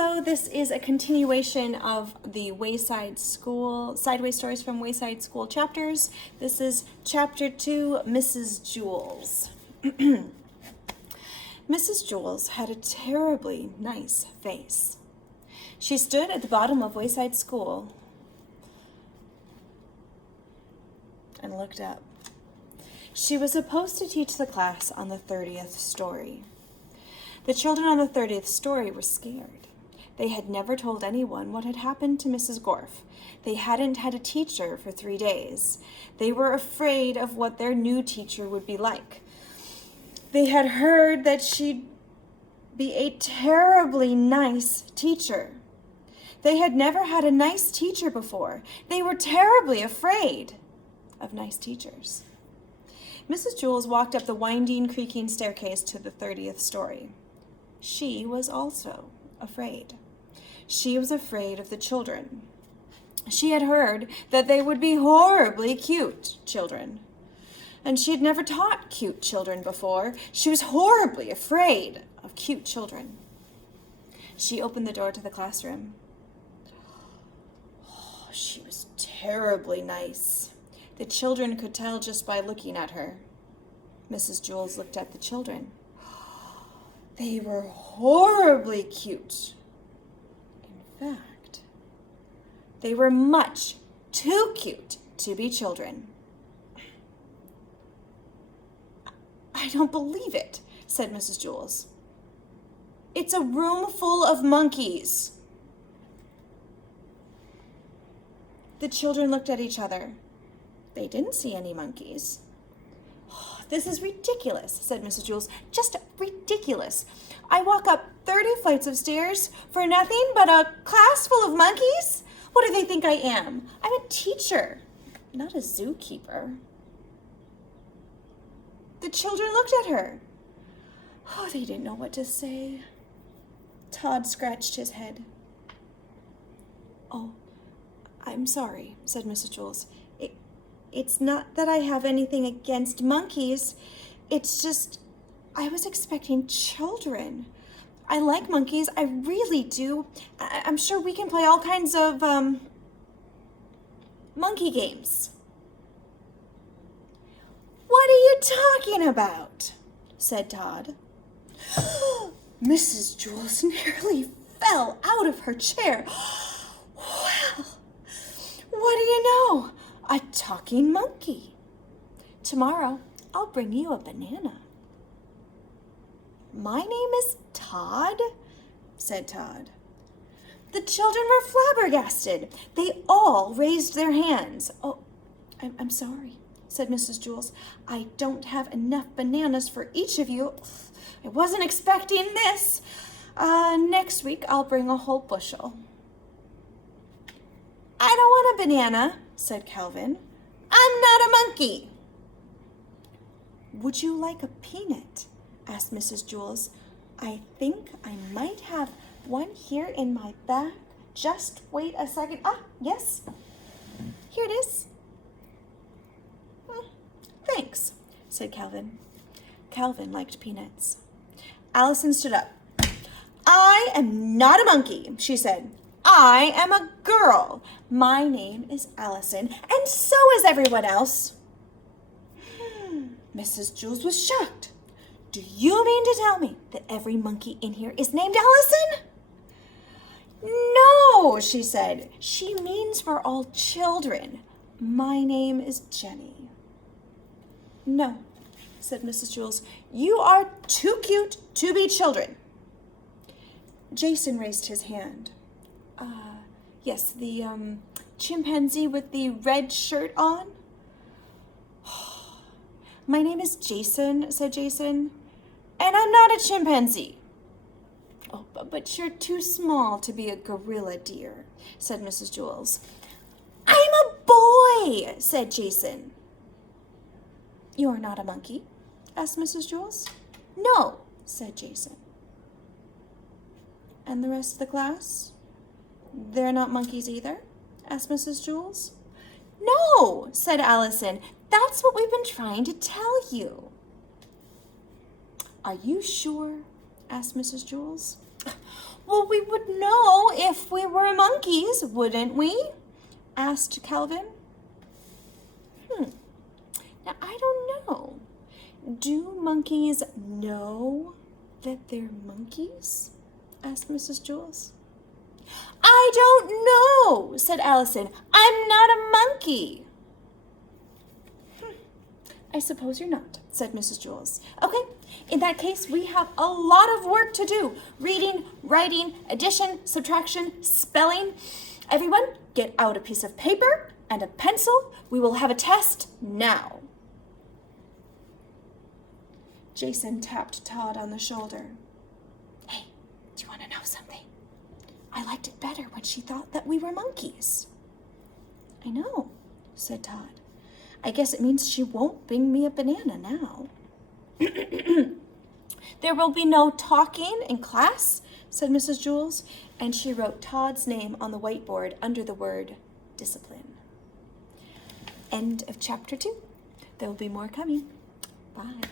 Hello, this is a continuation of the Wayside School, Sideways Stories from Wayside School chapters. This is chapter 2, Mrs. Jules. Mrs. Jules had a terribly nice face. She stood at the bottom of Wayside School and looked up. She was supposed to teach the class on the 30th story. The children on the 30th story were scared. They had never told anyone what had happened to Mrs. Gorf. They hadn't had a teacher for 3 days. They were afraid of what their new teacher would be like. They had heard that she'd be a terribly nice teacher. They had never had a nice teacher before. They were terribly afraid of nice teachers. Mrs. Jules walked up the winding, creaking staircase to the 30th story. She was also afraid. She was afraid of the children. She had heard that they would be horribly cute children. And she had never taught cute children before. She was horribly afraid of cute children. She opened the door to the classroom. Oh, she was terribly nice. The children could tell just by looking at her. Mrs. Jules looked at the children. They were horribly cute. In fact, they were much too cute to be children. I don't believe it, said Mrs. Jules. It's a room full of monkeys. The children looked at each other. They didn't see any monkeys. Oh, this is ridiculous, said Mrs. Jules. Just ridiculous. I walk up 30 flights of stairs for nothing but a class full of monkeys? What do they think I am? I'm a teacher, not a zookeeper. The children looked at her. Oh, they didn't know what to say. Todd scratched his head. Oh, I'm sorry, said Mrs. Jules. It's not that I have anything against monkeys. It's just, I was expecting children. I like monkeys, I really do. I'm sure we can play all kinds of, monkey games. What are you talking about? Said Todd. Mrs. Jules nearly fell out of her chair. Well, what do you know? A talking monkey. Tomorrow, I'll bring you a banana. My name is Todd, said Todd. The children were flabbergasted. They all raised their hands. Oh, I'm sorry, said Mrs. Jules. I don't have enough bananas for each of you. I wasn't expecting this. Next week, I'll bring a whole bushel. I don't want a banana, said Calvin. I'm not a monkey. Would you like a peanut? Asked Mrs. Jules. I think I might have one here in my bag. Just wait a second. Ah, yes. Here it is. Thanks, said Calvin. Calvin liked peanuts. Allison stood up. I am not a monkey, she said. I am a girl. My name is Allison, and so is everyone else. Mrs. Jules was shocked. Do you mean to tell me that every monkey in here is named Allison? No, she said. She means we're all children. My name is Jenny. No, said Mrs. Jules. You are too cute to be children. Jason raised his hand. Yes, the chimpanzee with the red shirt on. My name is Jason, said Jason, and I'm not a chimpanzee. Oh, but you're too small to be a gorilla, dear, said Mrs. Jules. I'm a boy, said Jason. You're not a monkey, asked Mrs. Jules. No, said Jason. And the rest of the class? They're not monkeys either? Asked Mrs. Jules. No, said Allison. That's what we've been trying to tell you. Are you sure? Asked Mrs. Jules. Well, we would know if we were monkeys, wouldn't we? Asked Calvin. Now, I don't know. Do monkeys know that they're monkeys? Asked Mrs. Jules. I don't know, said Allison. I'm not a monkey. I suppose you're not, said Mrs. Jules. Okay, in that case, we have a lot of work to do. Reading, writing, addition, subtraction, spelling. Everyone, get out a piece of paper and a pencil. We will have a test now. Jason tapped Todd on the shoulder. Hey, do you want to know something? I liked it better when she thought that we were monkeys. I know, said Todd. I guess it means she won't bring me a banana now. There will be no talking in class, said Mrs. Jules, and she wrote Todd's name on the whiteboard under the word discipline. End of chapter 2. There will be more coming. Bye.